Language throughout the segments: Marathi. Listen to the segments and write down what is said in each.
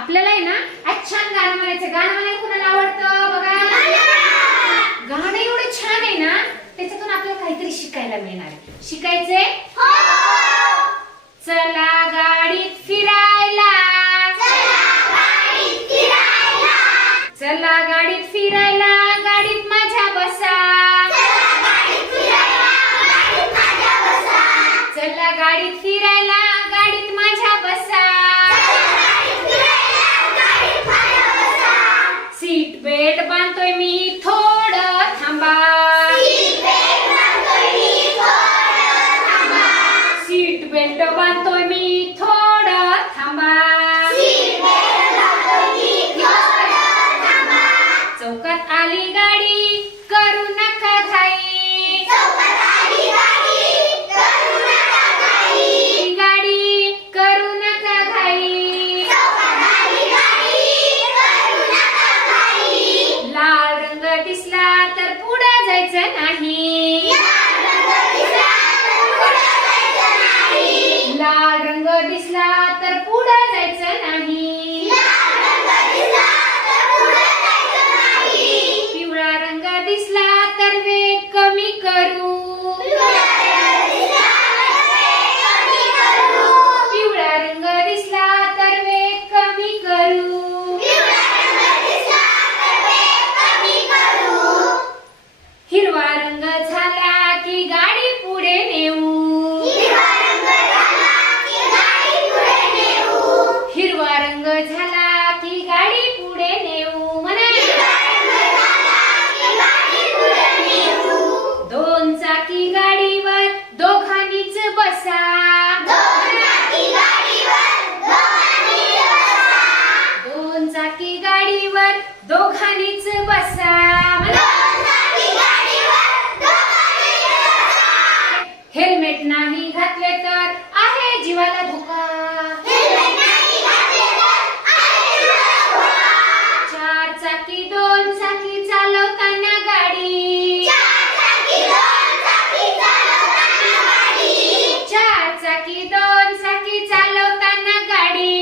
आपल्याला आहे ना आज छान गाणं म्हणायचं. गाणं म्हणायला कुणाला आवडतं बघा. गाणं एवढं छान आहे ना, त्याच्यातून आपल्याला काहीतरी शिकायला मिळणार आहे. शिकायचंय? चला गाडीत फिरायला, चला गाडीत फिरायला, गाडीत माझ्या बसा. चला गाडीत फिरायला, गाडीत माझ्या बसा. सीट बेल्ट बांधतोय मी, थोडं थांबा. सीट बेल्ट बांधतोय मी, थोडं थांबा. चौकात आली गाडी, करू नका घाई. गाडी करू नका घाई. लाल रंग दिसला तर पुढे जायचं नाही. लाल रंग दिसला तर पुढे जायचं नाही. पिवळा रंग दिसला तर वेग कमी करू. पिवळा रंग दिसला तर वेग कमी करू. हिरवा रंग झाला की गाडी पुढे नेऊ. हिरवा रंग झाला की गाडी पुढे नेऊ. म्हणा. दोन चाकी गाडीवर दोघांनीच बसा. दोन चाकी गाडीवर दोघांनीच बसा. हेल्मेट नाही घातले तर आहे जीवाला धोका. चार चाकी दोन चाकी चालवताना गाडी. चार चाकी दोन चाकी चालवताना गाडी.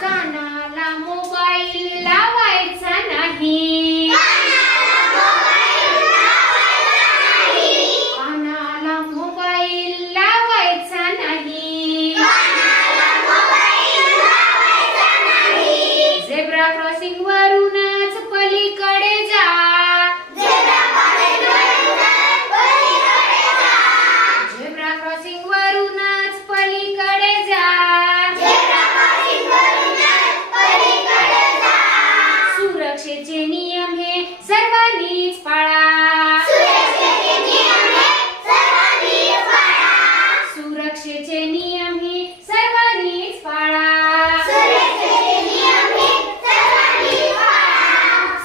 कानाला मोबाईल लावायचा नाही. कानाला मोबाईल लावायचा नाही. झेब्रा क्रॉसिंग वरूनच पलीकडे जा. झेब्रा क्रॉसिंग वरूनच पलीकडे जा. सुरक्षेचे नियम हे सर्वांनीच पाळा. सुरक्षेचे नियम हे सर्वांनीच पाळा.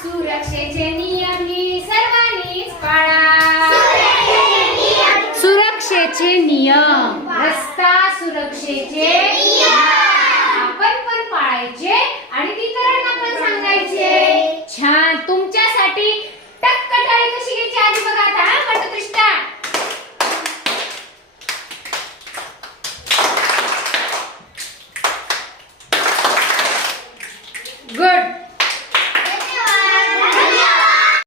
सुरक्षेचे नियम हे सर्वांनीच पाळा. सुरक्षेचे नियम, रस्ता सुरक्षेचे